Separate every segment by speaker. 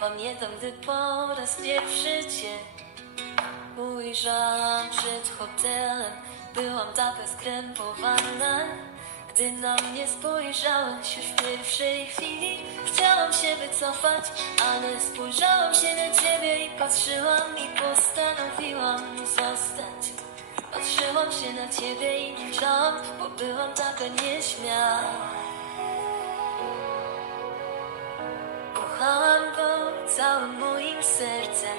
Speaker 1: Pamiętam, gdy po raz pierwszy cię ujrzałam przed hotelem. Byłam taka skrępowana. Gdy na mnie spojrzałeś już w pierwszej chwili Chciałam się wycofać, ale spojrzałam się na ciebie i patrzyłam i postanowiłam zostać Patrzyłam się na ciebie i milczałam, bo byłam taka nieśmiała Kochałam go całym moim sercem.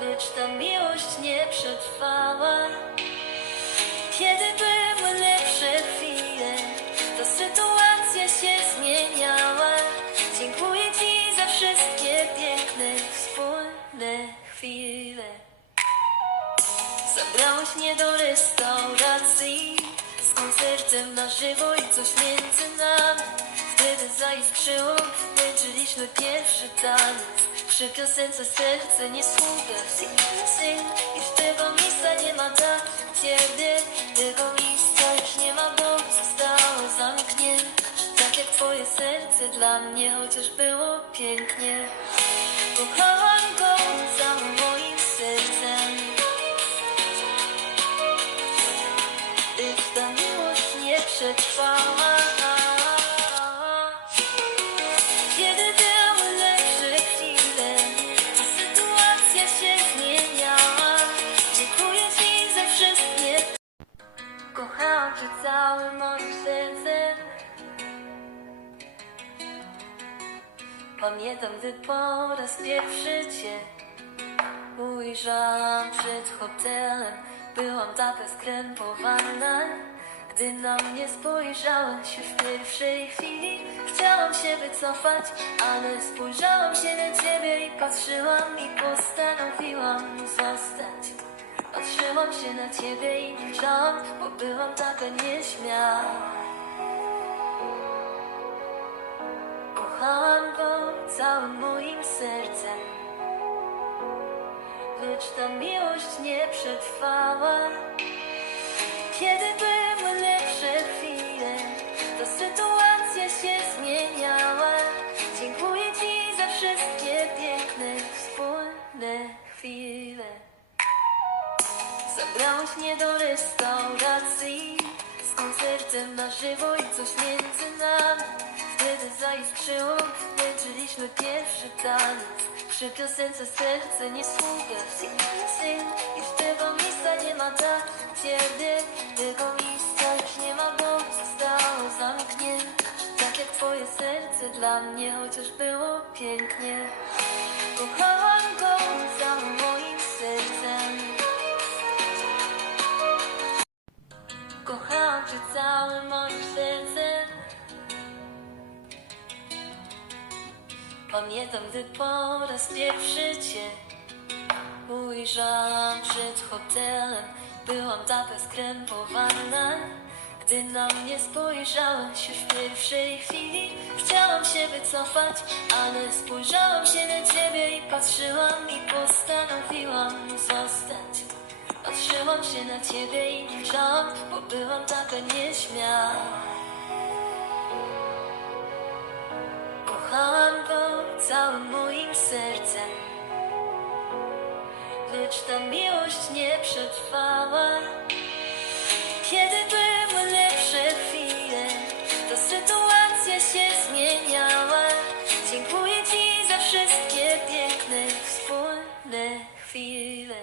Speaker 1: Lecz ta miłość nie przetrwała. Kiedy były lepsze chwile To sytuacja się zmieniała. Dziękuję Ci za wszystkie piękne wspólne chwile. Zabrałeś mnie do restauracji. Z koncertem na żywo i Wtedy zaiskrzyło, tańczyliśmy pierwszy taniec. Przy piosence serce nie sługa. Sing, już tego miejsca nie ma dla ciebie. Tego miejsca już nie ma, bo zostało zamknięte. Tak jak twoje serce dla mnie, chociaż było pięknie. Kochałam Pamiętam, gdy po raz pierwszy Cię Ujrzałam przed hotelem, byłam taka skrępowana. Gdy na mnie spojrzałeś już w pierwszej chwili, chciałam się wycofać, ale spojrzałam się na ciebie i patrzyłam i postanowiłam zostać. Patrzyłam się na ciebie i milczałam, bo byłam taka nieśmiała. Moim sercem. Lecz ta miłość nie przetrwała. Kiedy były lepsze chwile To sytuacja się zmieniała. Dziękuję Ci za wszystkie piękne wspólne chwile. Zabrałeś mnie do restauracji. Z koncertem na żywo i coś między nami. Wtedy zaiskrzyło, tańczyliśmy pierwszy taniec. Przy piosence serce nie sługa. Sing, sing, już tego miejsca nie ma dla ciebie Tego miejsca już nie ma, bo zostało zamknięte. Tak jak twoje serce dla mnie, chociaż było pięknie. Kochałam go całym moim sercem. Kochałam cię całym moim sercem Pamiętam, gdy po raz pierwszy cię Ujrzałam przed hotelem. Byłam taka skrępowana Gdy na mnie spojrzałeś już w pierwszej chwili. Chciałam się wycofać, ale spojrzałam się na ciebie i patrzyłam i postanowiłam zostać. Patrzyłam się na ciebie i milczałam, bo byłam taka nieśmiała całym moim sercem. Lecz ta miłość nie przetrwała. Kiedy były lepsze chwile To sytuacja się zmieniała. Dziękuję Ci za wszystkie piękne wspólne chwile.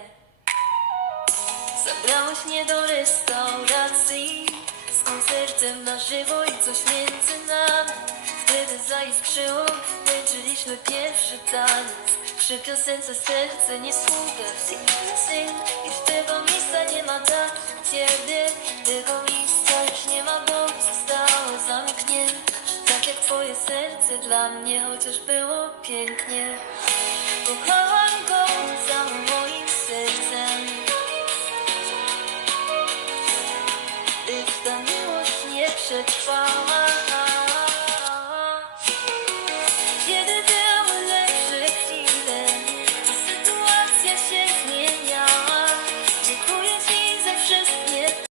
Speaker 1: Zabrałeś mnie do restauracji. Z koncertem na żywo i coś między nami Wtedy zaiskrzyło, tańczyliśmy pierwszy taniec. Przy piosence serce nie sługa. Sing, sing, już tego miejsca nie ma. Dla ciebie Tego miejsca już nie ma, bo zostało zamknięte. Tak jak twoje serce dla mnie, chociaż było pięknie. Kochałam go całym moim sercem. Lecz ta miłość nie przetrwała